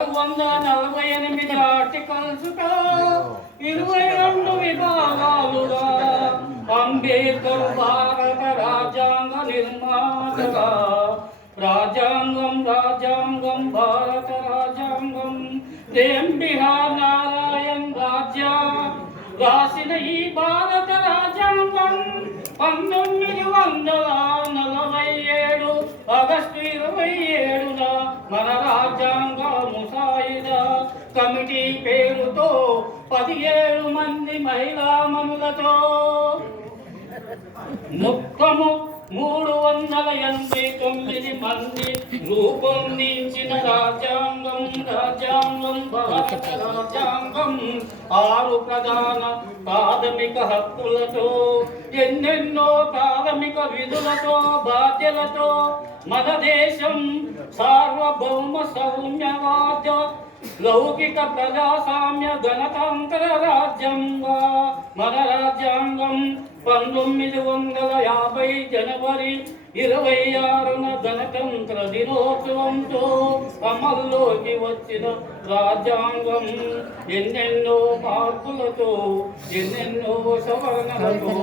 148 ఆర్టికల్స్తో 22 విభాగాలుగా అంబేద్కర్ భారత రాజ్యాంగ నిర్మాతగా రాజ్యాంగం భారత రాజ్యాంగం బిహార్ నారాయణ్ రాజ్య రాసిన ఈ భారత రాజ్యాంగం 1947 ఆగస్టు 27న మన రాజ్యాంగ ముసాయిదా కమిటీ పేరుతో 17 మంది మహిళా మనులతో మొత్తము 389 మంది రూపొందించిన రాజ్యాంగం భారత రాజ్యాంగం 6 ప్రధాన ప్రాథమిక హక్కులతో ఎన్నెన్నో ప్రాథమిక విధులతో బాధ్యతలతో మన దేశం సార్వభౌమ సౌమ్యవాద లౌకిక ప్రజాస్వామ్య గణతంత్ర రాజ్యంగా మన రాజ్యాంగం 1950 జనవరి 26న గణతంత్ర దినోత్సవంతో అమల్లోకి వచ్చిన రాజ్యాంగం ఎన్నెన్నో మార్పులతో ఎన్నెన్నో సవరణలతో